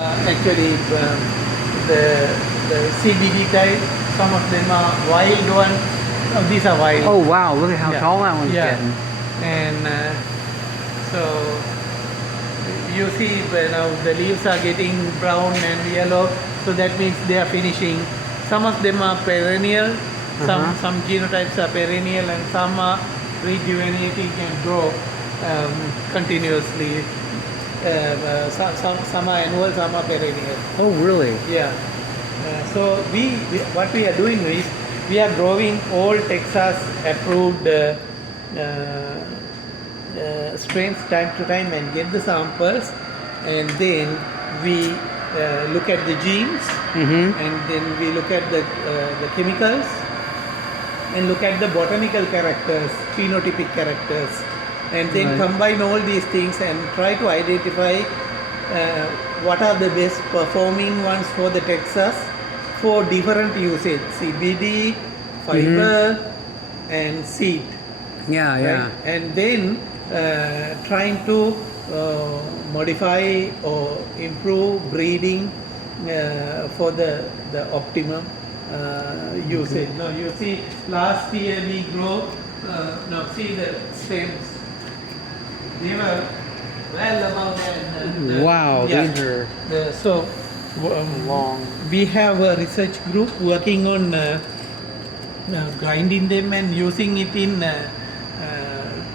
Actually, the CBD type, some of them are wild ones. Oh, these are wild. Oh wow, look at how Yeah. tall that one's Yeah. getting. And so you see now the leaves are getting brown and yellow, so that means they are finishing. Some of them are perennial, some genotypes are perennial, and some are rejuvenating and grow continuously. Some are annual, some are perennial. Oh really? Yeah. So what we are doing is we are growing all Texas approved strains time to time and get the samples, and then we look at the genes, and then we look at the chemicals, and look at the botanical characters, phenotypic characters, and then combine all these things and try to identify what are the best performing ones for the Texas for different usage, CBD, fiber, and seed. Yeah, yeah. Right? And then trying to modify or improve breeding for the optimum usage. Now you see, last year we grow. Now see the stems. They were well above that. Wow, yeah. these are So long. we have a research group working on grinding them and using it in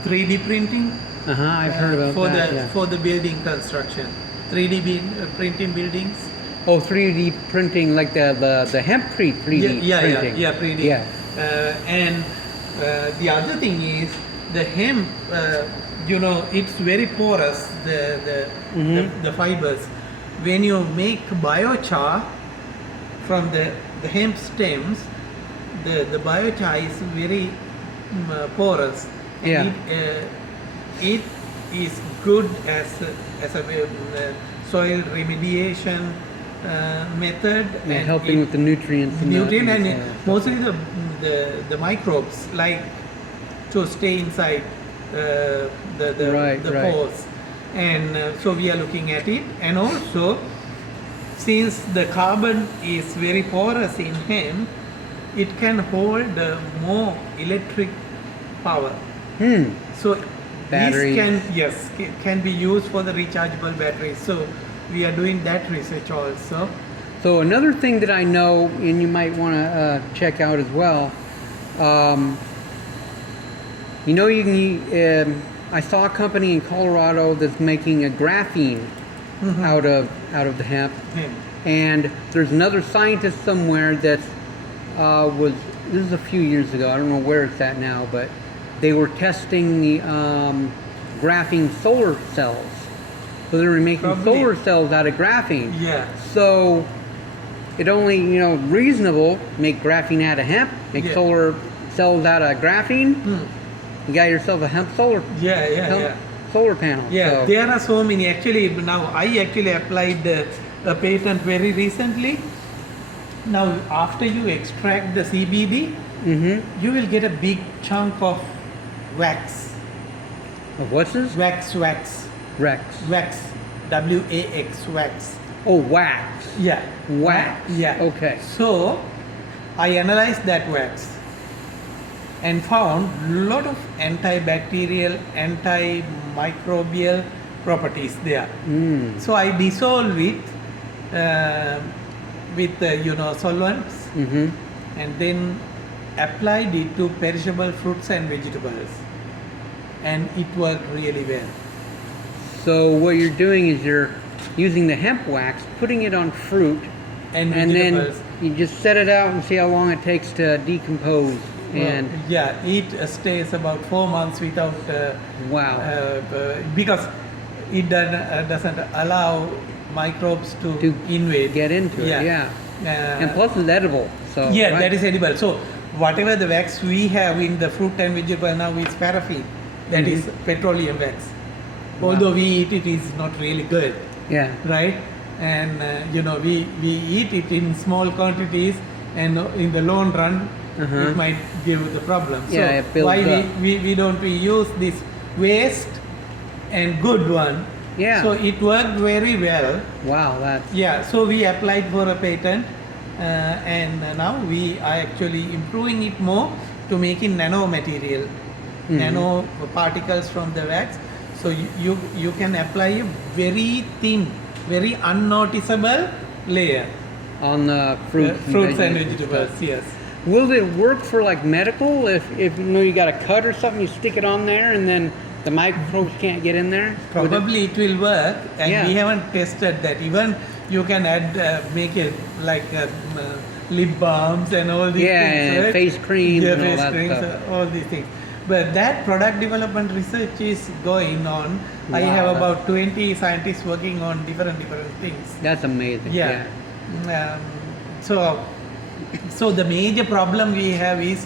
3D printing. I've heard about for that. the Yeah. for the building construction. 3D printing buildings. Oh, 3D printing, like the hemp 3D yeah, printing. yeah, printing. Yeah. And the other thing is the hemp. It's very porous. The fibers. When you make biochar from the hemp stems, the biochar is very porous. And Yeah. it is good as a soil remediation method, And helping with the nutrients. And nutrient and stuff. mostly the microbes like to stay inside the Right. pores, and so we are looking at it. And also, since the carbon is very porous in hemp, it can hold more electric power. So Batteries. these can be used for the rechargeable batteries. So we are doing that research also. So another thing that I know, and you might want to check out as well, you can. I saw a company in Colorado that's making a graphene out of the hemp, and there's another scientist somewhere that this is a few years ago. I don't know where it's at now, but they were testing the graphene solar cells. So they were making Probably. solar cells out of graphene. Yeah. So it only, reasonable, make graphene out of hemp, make Yeah. solar cells out of graphene. You got yourself a hemp solar solar panel. Yeah, So, there are so many. Actually, now I actually applied a patent very recently. Now, after you extract the CBD, you will get a big chunk of wax. what's this? Wax. Rex. Wax. WAX, wax. Oh, wax. Yeah. Wax. Yeah. Okay. So, I analyzed that wax and found a lot of antibacterial, antimicrobial properties there. So I dissolve it with solvents, and then applied it to perishable fruits and vegetables, and it worked really well. So what you're doing is you're using the hemp wax, putting it on fruit, And then vegetables. you just set it out and see how long it takes to decompose. And it stays about 4 months without wow. because it doesn't allow microbes to invade. Get into it. Yeah. And plus it's edible. So Yeah, right. that is edible. So whatever the wax we have in the fruit and vegetable now is paraffin. That is petroleum wax. Although we eat it, is not really good, Yeah. right? And we eat it in small quantities, and in the long run, it might give the problem. Yeah, so it builds why up. we don't use this waste and good one Yeah. So it worked very well. Wow, that's Yeah, so we applied for a patent, and now we are actually improving it more to make it nano material, nano particles from the wax. So you can apply a very thin, very unnoticeable layer. on the fruits, Fruits and veggies vegetables, stuff. yes. Will it work for like medical? If you know you got a cut or something, you stick it on there, and then the microbes can't get in there. Would Probably it will work, and Yeah. we haven't tested that. Even you can add, make it like lip balms and all these Yeah, things, and right? face creams Yeah, and all face that creams, stuff. all these things. But that product development research is going on. I Wow, have that's- about 20 scientists working on different things. That's amazing. Yeah. So, so the major problem we have is,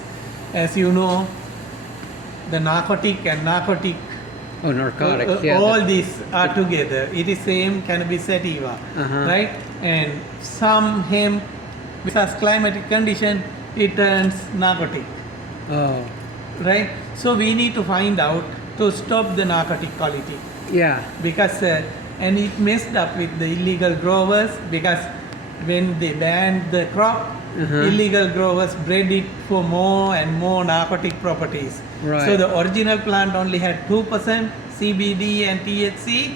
as you know, the narcotic and narcotic. Oh, narcotics. Yeah. All these are together. It is same cannabis sativa, right? And some hemp, with such climatic condition, it turns narcotic, Oh, right? So we need to find out to stop the narcotic quality, yeah. because and it messed up with the illegal growers, because when they banned the crop, illegal growers bred it for more and more narcotic properties. Right. So the original plant only had 2% CBD and THC.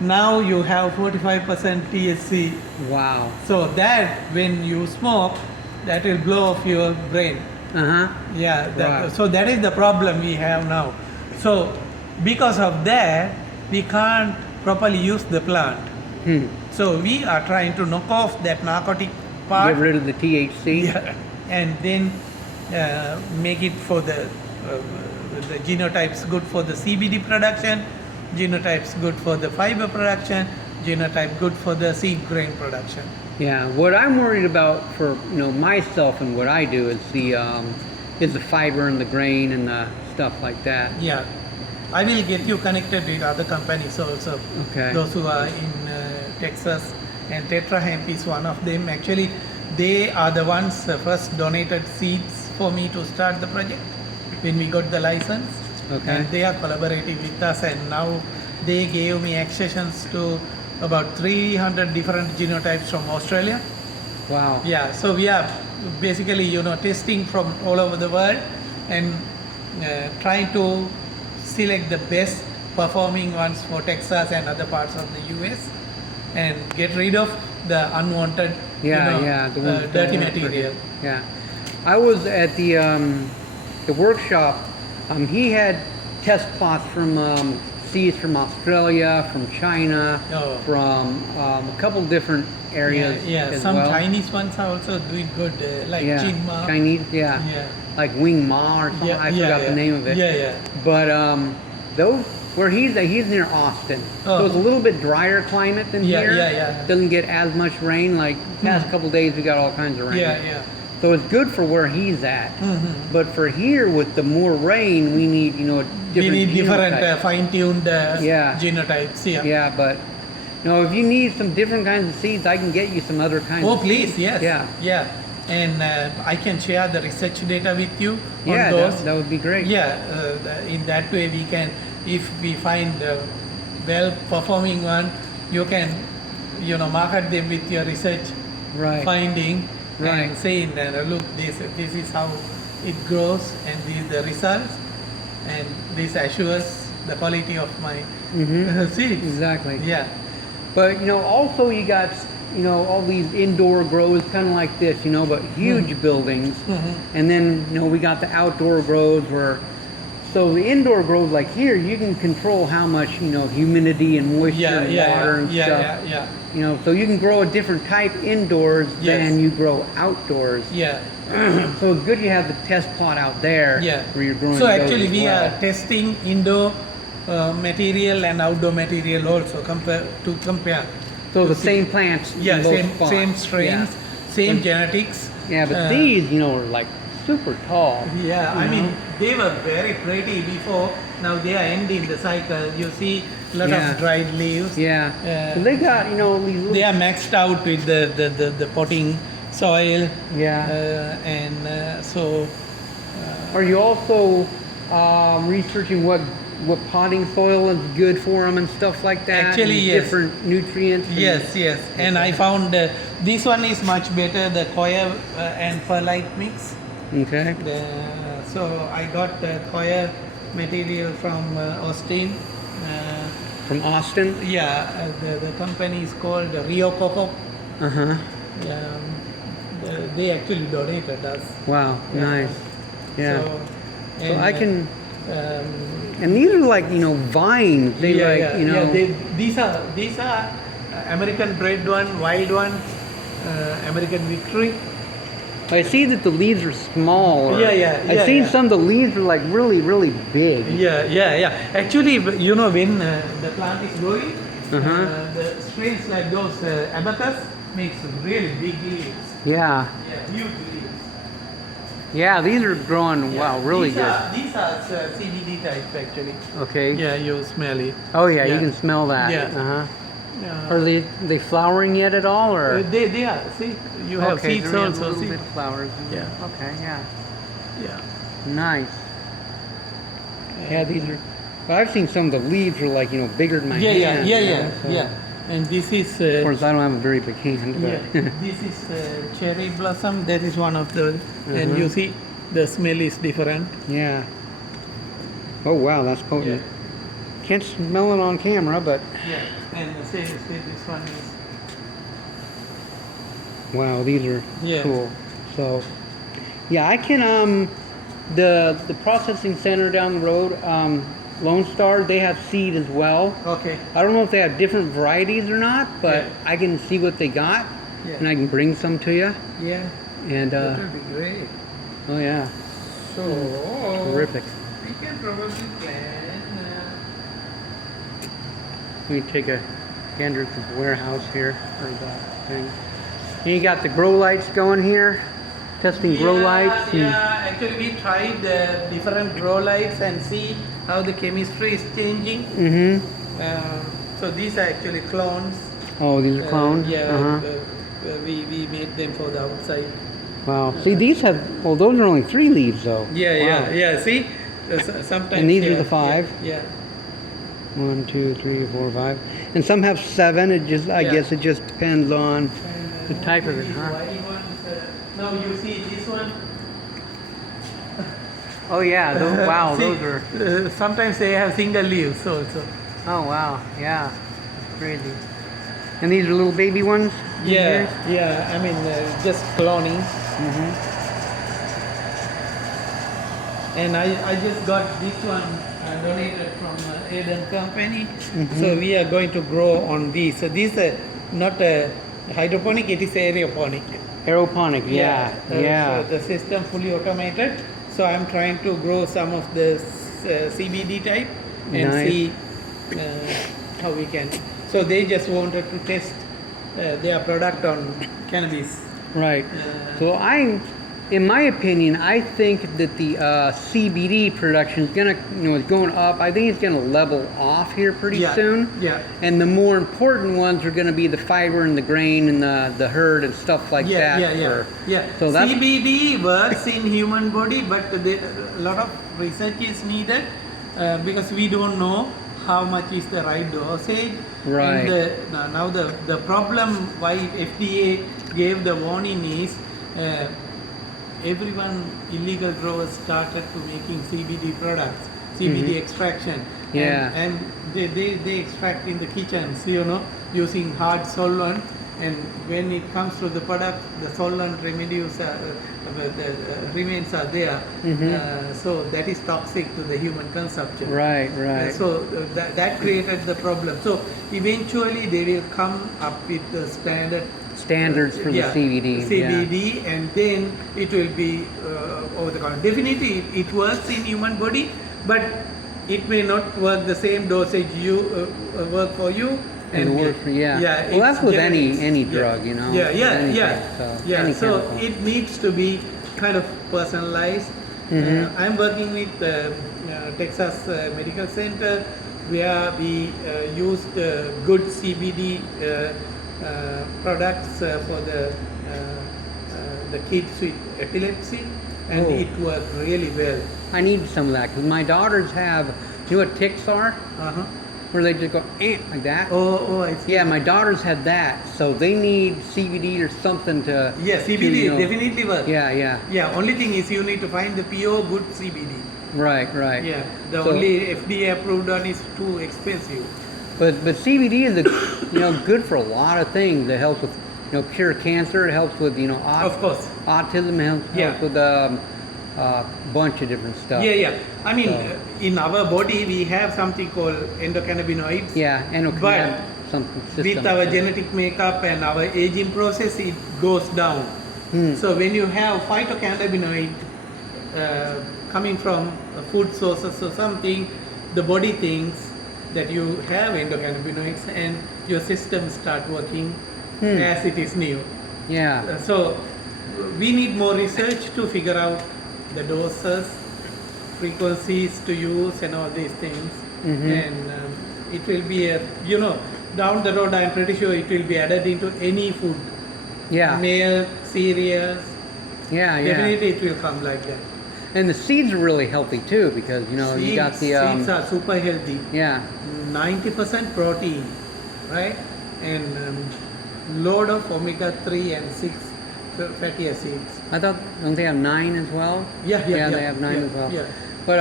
Now you have 45% THC. Wow. So that when you smoke, that will blow off your brain. Yeah. Right. So that is the problem we have now. So because of that, we can't properly use the plant. So we are trying to knock off that narcotic part. Get rid of the THC. Yeah, and then make it for the genotypes good for the CBD production, genotypes good for the fiber production, genotype good for the seed grain production. Yeah. What I'm worried about for myself and what I do is the fiber and the grain and the stuff like that. Yeah, I will get you connected with other companies also. Okay. Those who are in Texas, and Tetra Hemp is one of them. Actually, they are the ones first donated seeds for me to start the project when we got the license. Okay. And they are collaborating with us, and now they gave me accessions to about 300 different genotypes from Australia. Wow. Yeah, so we are basically testing from all over the world and trying to select the best performing ones for Texas and other parts of the US, and get rid of the unwanted The ones that dirty don't work for material. you. Yeah. I was at the workshop. He had test plots from seeds from Australia, from China, Oh. from a couple different areas Yeah, as some well. Chinese ones are also doing good, like Jinma. Chinese, yeah. Yeah. Like Wing Ma or something. I forgot the name of it. Yeah. But those where he's near Austin, so it's a little bit drier climate than Yeah, here. yeah. Doesn't get as much rain. Like past couple days, we got all kinds of rain. Yeah. So it's good for where he's at. But for here, with the more rain, we need a different. We need different genotype. fine-tuned Yeah. genotypes. Yeah. Yeah, but if you need some different kinds of seeds, I can get you some other kinds. Oh, of please, seeds. yes. Yeah. And I can share the research data with you Yeah, on those. that would be great. Yeah, in that way we can, if we find a well-performing one, you can, market them with your research Right. finding, Right. and saying that, look, this is how it grows, and these are the results, and this assures the quality of my seeds. Exactly. Yeah. But also you got all these indoor grows, kind of like this, but huge buildings, and then we got the outdoor grows where. So the indoor grows like here, you can control how much humidity and moisture and water and stuff. Yeah. So you can grow a different type indoors than you grow outdoors. Yeah. So it's good you have the test plot out there where you're growing. So those actually as we well. are testing indoor material and outdoor material also compare. So the same plants. Yeah, in both spots. same strains, same genetics. Yeah, but these are like super tall. Yeah, I mean they were very pretty before. Now they are ending the cycle. You see a lot of dried leaves. Yeah. So they got these little. They are maxed out with the potting soil. Yeah. And so. Are you also researching what what potting soil is good for them and stuff like that? Actually, and yes. Different nutrients? Yes. And I found this one is much better, the coir and perlite mix. Okay. So I got the coir material from Austin. From Austin? Yeah, the company is called Rio Coco. Uh-huh. They actually donated us. Wow, nice. Yeah. So I can... Um, and these are like, vines. They these are American bred one, wild one, American Victory. I see that the leaves are small. I've seen some of the leaves are like really, really big. Yeah. Actually, when the plant is growing, the strains like those abacus makes really big leaves. Yeah. Huge leaves. Yeah, these are growing, wow, really good. These are CBD type actually. Okay. Yeah, you smell it. Oh yeah, you can smell that. Yeah. Are they flowering yet at all, or? They are. See, you have seeds so also. a little See? bit of flowers. Yeah. Okay. Yeah. Yeah. Nice. Yeah, these are. Well, I've seen some of the leaves are like bigger than my hand. Yeah. And this is. Of course, I don't have a very big hand. But This is cherry blossom. That is one of the. And you see, the smell is different. Yeah. Oh wow, that's potent. Yeah. Can't smell it on camera, but. Yeah. And say this one is. Wow, these are Yeah. cool. So, yeah, I can. The processing center down the road, Lone Star, they have seed as well. Okay. I don't know if they have different varieties or not, but Yeah. I can see what they got, Yeah. and I can bring some to you. Yeah. And That would be great. oh yeah, So. terrific. We can probably plan. Let me take a gander at the warehouse here, or the thing. And you got the grow lights going here, testing grow lights. And Actually we tried different grow lights and see how the chemistry is changing. So these are actually clones. Oh, these are clones? We made them for the outside. Wow. See, these have, well, those are only 3 leaves though. Yeah. See, sometimes. And these are the 5? Yeah. 1, 2, 3, 4, 5. And some have 7. It just, I guess it just depends on the type of it, huh? Now you see this one. Oh yeah, wow, See, those are. sometimes they have single leaves also. Oh wow, yeah, crazy. And these are little baby ones? Yeah. I mean, just cloning. And I just got this one donated from A&M company. So we are going to grow on these. So these are not hydroponic, it is aeroponic. Aeroponic, yeah. So the system fully automated. So I'm trying to grow some of the CBD type and see how we can. So they just wanted to test their product on cannabis. Right. So in my opinion, I think that the CBD production is gonna, it's going up. I think it's gonna level off here pretty soon. Yeah. And the more important ones are gonna be the fiber and the grain and the herd and stuff like that. Yeah. So that's, CBD works in human body, but a lot of research is needed because we don't know how much is the right dosage. Right. And now the problem why FDA gave the warning is everyone, illegal growers started to making CBD products, CBD extraction. Yeah. And they extract in the kitchens, using hard solvent. And when it comes to the product, the solvent residues remains are there. So that is toxic to the human consumption. Right. So that created the problem. So eventually they will come up with the standards for the CBD. And then it will be over the counter. Definitely it works in human body, but it may not work the same dosage work for you. And work for, well, that's with any drug, So it needs to be kind of personalized. I'm working with Texas Medical Center, where we used good CBD products for the kids with epilepsy, and it worked really well. I need some of that because my daughters have You know what ticks are? Uh-huh. Where they just go like that. Oh, I see. Yeah, my daughters had that, so they need CBD or something to. Yeah, CBD definitely works. Yeah. Yeah, only thing is you need to find the pure good CBD. Right. Yeah, the So- only FDA approved one is too expensive. But CBD is good for a lot of things. It helps with cure cancer. It helps with Of course. autism. It helps Yeah. with a bunch of different stuff. Yeah. I mean, So- in our body we have something called endocannabinoids. Yeah, But something with our genetic makeup and our aging process, it goes down. So when you have phytocannabinoid coming from food sources or something, the body thinks that you have endocannabinoids and your system start working as it is new. Yeah. So we need more research to figure out the doses, frequencies to use and all these things. And it will be down the road I'm pretty sure it will be added into any food. Yeah. Milk, cereals. Yeah. Definitely it will come like that. And the seeds are really healthy too, because you got the seeds are super healthy. yeah. 90% protein, right? And load of omega-3 and 6 fatty acids. I thought, don't they have 9 as well? Yeah, they have 9 as well. Yeah. But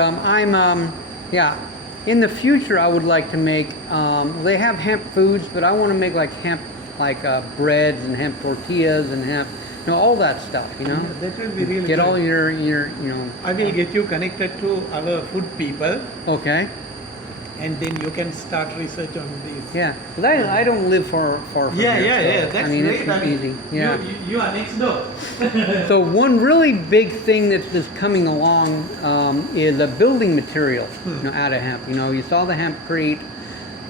in the future I would like to make, they have hemp foods, but I want to make like hemp, breads and hemp tortillas and hemp, all that stuff, Yeah, that will be really Get good. all your I will get you connected to our food people, okay. and then you can start research on this. Yeah, but I don't live far from Yeah. here. So, That's I mean, great. it's easy. Yeah. You are next door. So one really big thing that's coming along is a building material out of hemp. You saw the hempcrete,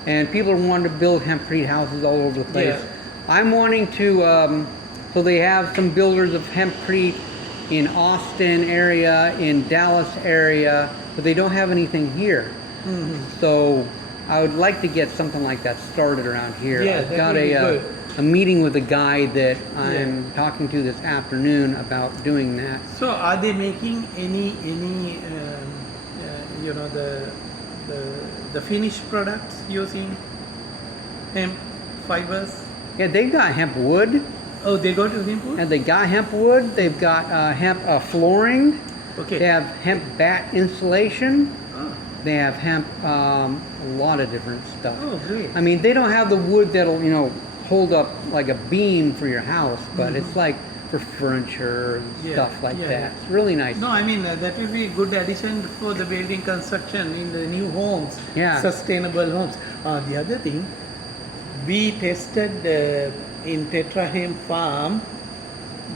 and people are wanting to build hempcrete houses all over the place. Yeah. I'm wanting to. So they have some builders of hempcrete in Austin area, in Dallas area, but they don't have anything here. So I would like to get something like that started around here. Yeah, I've that got would be good. a meeting with a guy that I'm talking to this afternoon about doing that. So are they making any the finished products using hemp fibers? Yeah, they've got hemp wood, Oh, they go to hemp wood? and they got hemp wood. They've got hemp flooring. Okay. They have hemp bat insulation. Oh, They have hemp, a lot of different stuff. oh, great. I mean, they don't have the wood that'll, hold up like a beam for your house, but it's like for furniture and Yeah, stuff like yeah, that. yeah. It's really nice. No, I mean that will be a good addition for the building construction in the new homes, Yeah. sustainable homes. The other thing, we tested in Tetra Hemp Farm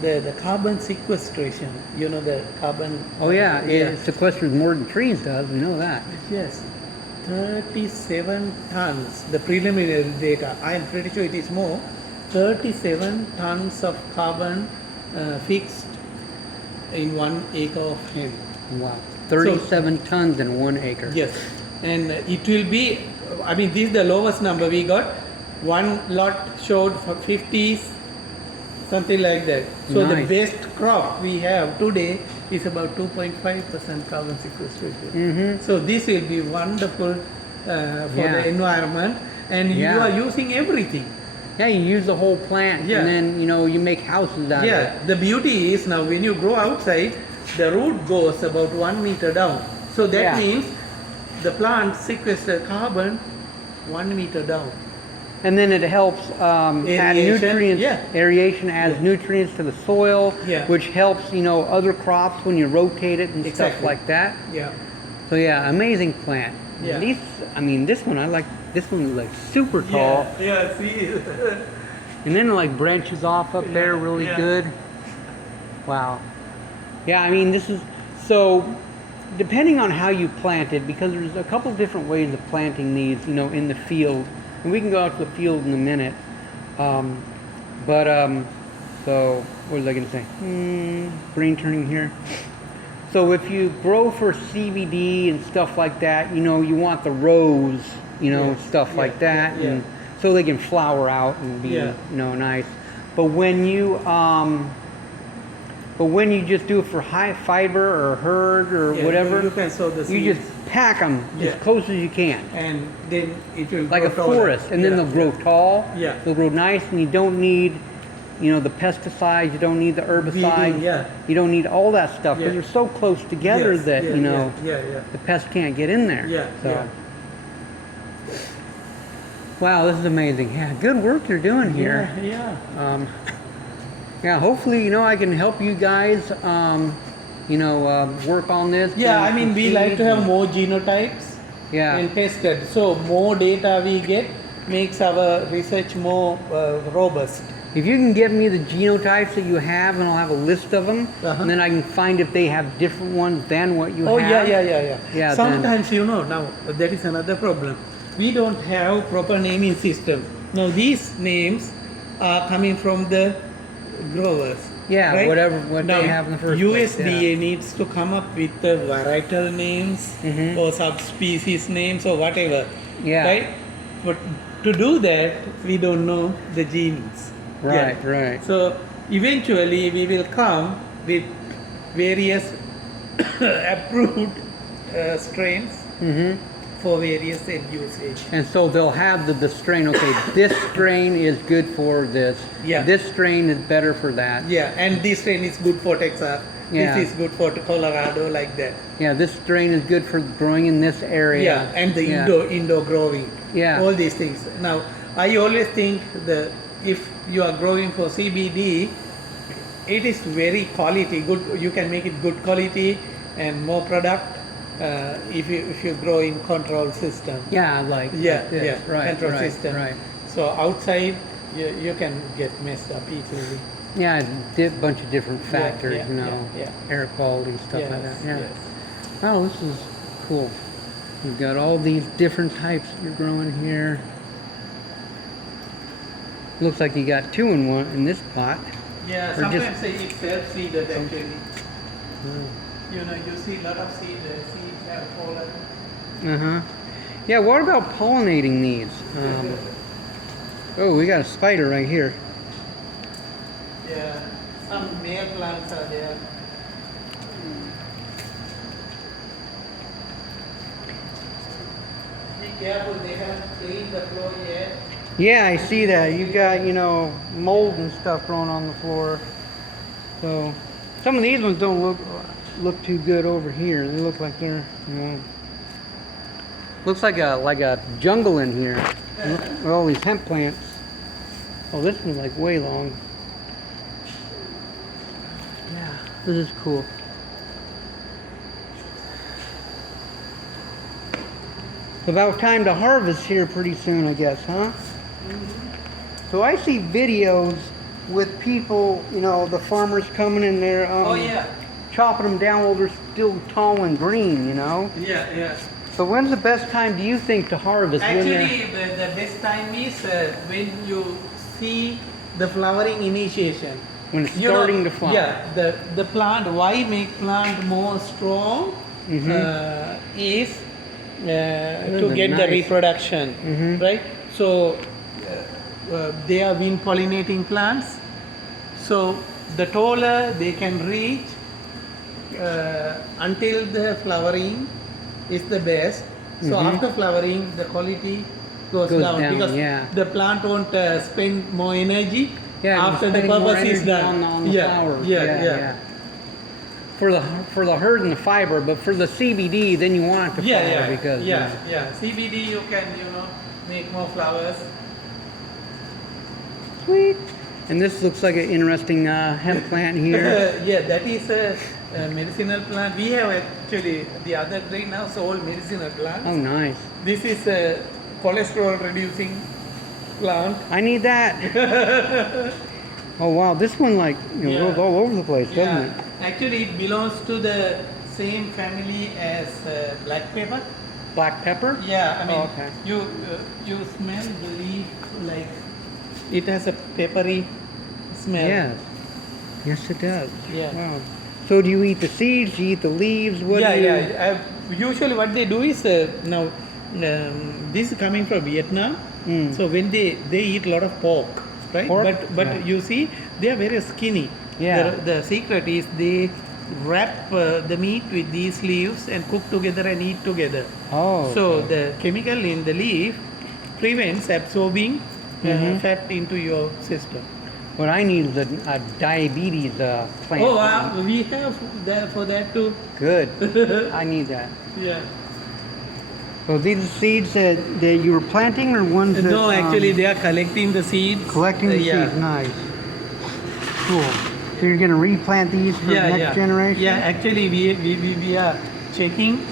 the carbon sequestration. The carbon. Oh yeah, it sequesters more than trees does. We know that. Yes, 37 tons. The preliminary data. I am pretty sure it is more. 37 tons of carbon fixed in 1 acre of hemp. Wow, 37 tons in 1 acre. Yes, and it will be. I mean, this is the lowest number we got. One lot showed for 50s, something like that. So the Nice. best crop we have today is about 2.5% carbon sequestration. So this will be wonderful for Yeah. the environment, and you Yeah. are using everything. Yeah, you use the whole plant, Yeah. and then you make houses out of Yeah, it. the beauty is now when you grow outside, the root goes about 1 meter down. So that Yeah. means the plant sequesters carbon 1 meter down. And then it helps add Aeration, nutrients. yeah. Aeration adds Yeah. nutrients to the soil, Yeah. which helps other crops when you rotate it and stuff Exactly. like that. Yeah. So yeah, amazing plant. Yeah. This one I like. This one is like super tall, Yeah, see. and then it like branches off up there really yeah. good. Wow. Yeah, I mean this is so. Depending on how you plant it, because there's a couple different ways of planting these, in the field, and we can go out to the field in a minute. So what was I going to say? Brain turning here. So if you grow for CBD and stuff like that, you want the rows, stuff Yeah, like that, yeah, yeah. and so they can flower out and be, Yeah. nice. But when you But when you just do it for high fiber or herd or Yeah, whatever, you can sow the you seeds. just pack them Yeah. as close as you can. And then it will Like grow a taller. forest, and then Yeah, they'll grow yeah. tall. Yeah. They'll grow nice, and you don't need, the pesticides. You don't need the herbicides. Weeding, yeah. You don't need all that stuff because Yeah. they're so close together Yes, that yeah, yeah, the pest can't get in there. Yeah, So. yeah. Wow, this is amazing. Yeah, good work you're doing here. Yeah, yeah. Yeah, hopefully, I can help you guys, work on this. Yeah, I and mean, we like to succeed. have more genotypes Yeah. and tested. So more data we get makes our research more robust. If you can give me the genotypes that you have, and I'll have a list of them, Uh-huh. and then I can find if they have different ones than what you Oh, have. yeah. Yeah, Sometimes, now that is another problem. We don't have proper naming system. Now these names are coming from the growers. Yeah, right? whatever what now, they have in the first USDA place. Yeah. needs to come up with the varietal names Mhm. or subspecies names or whatever. Yeah. Right? But to do that, we don't know the genes. Right, yet. right. So eventually we will come with various approved strains Mm-hmm. for various end usage. And so they'll have the strain. Okay, this strain is good for this. Yeah. This strain is better for that. Yeah, and this strain is good for Texas. Yeah. This is good for Colorado, like that. Yeah, this strain is good for growing in this area. Yeah, and the Yeah. indoor growing. Yeah. All these things. Now, I always think that if you are growing for CBD, it is very quality. Good. You can make it good quality and more product if you grow in control system. Yeah, like Yeah, this. yeah. Right, Control right, system. right. So outside, you can get messed up easily. Yeah, bunch of different factors, yeah, yeah. air quality, stuff like that. Yeah. yes. Oh, this is cool. You've got all these different types you're growing here. Looks like you got 2 in one in this pot. Yeah, Or just- sometimes it's self-seeded actually. You see a lot of seeds have fallen. Uh-huh. Yeah, what about pollinating these? Oh, we got a spider right here. Yeah, some male plants are there. Be careful, they haven't cleaned the floor yet. Yeah, I see that. You've got, mold and stuff growing on the floor. So, some of these ones don't look too good over here. They look like they're, looks like a jungle in here. With all these hemp plants. Oh, this one's like way long. Yeah, this is cool. It's about time to harvest here pretty soon, I guess, huh? So I see videos with people, the farmers coming in there, Oh yeah, chopping them down while they're still tall and green, yeah. So when's the best time, do you think, to harvest? When Actually, the best time is when you see the flowering initiation. when it's You know, starting to flower. Yeah, the plant, why make plant more strong is to the get the nice. reproduction, Mhm. right? So they are wind pollinating plants. So the taller they can reach until the flowering is the best. So after flowering, the quality goes down because yeah. the plant won't spend more energy Yeah, after the spending more purpose is energy done. on the yeah, flowers. yeah. For the herd and the fiber, but for the CBD, then you want it to flower Yeah, because yeah. CBD you can make more flowers. Sweet. And this looks like an interesting hemp plant here. Yeah, that is a medicinal plant. We have actually the other greenhouse all medicinal plants. Oh, nice. This is a cholesterol reducing plant. I need that. Oh wow, this one Yeah. goes all over the place, doesn't it? Actually it belongs to the same family as black pepper. Black pepper? Yeah, I mean, Oh, okay. you smell the leaf like it has a peppery smell. Yes. Yes, it does. Yeah. Wow. So do you eat the seeds? Do you eat the leaves? What do you... Yeah. Usually, what they do is now this is coming from Vietnam. Mm. So when they eat a lot of pork, right? Pork? But Yeah. you see, they are very skinny. Yeah. The secret is they wrap the meat with these leaves and cook together and eat together. Oh. So okay. the chemical in the leaf prevents absorbing Mhm. fat into your system. What I need is a diabetes plant. Oh, we have that for that too. Good. I need that. Yeah. So these are seeds that you were planting, or ones that? No, actually they are collecting the seeds. Collecting the yeah. seeds. Nice. Cool. So you're going to replant these for the next generation? Yeah, actually we are checking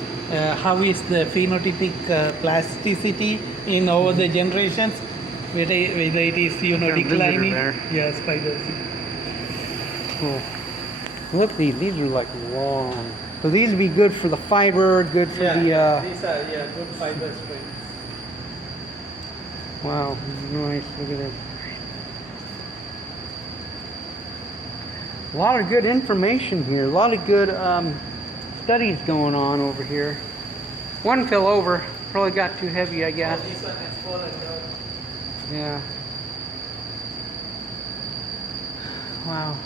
how is the phenotypic plasticity in over the generations, whether it is Yeah, visitor declining. there. Yeah, spiders. Cool. Look, these are like long. So these would be good for the fiber, good for the. These are good fiber strains. Wow, nice. Look at this. A lot of good information here. A lot of good studies going on over here. One fell over. Probably got too heavy, I guess. This one has fallen down. Yeah. Wow.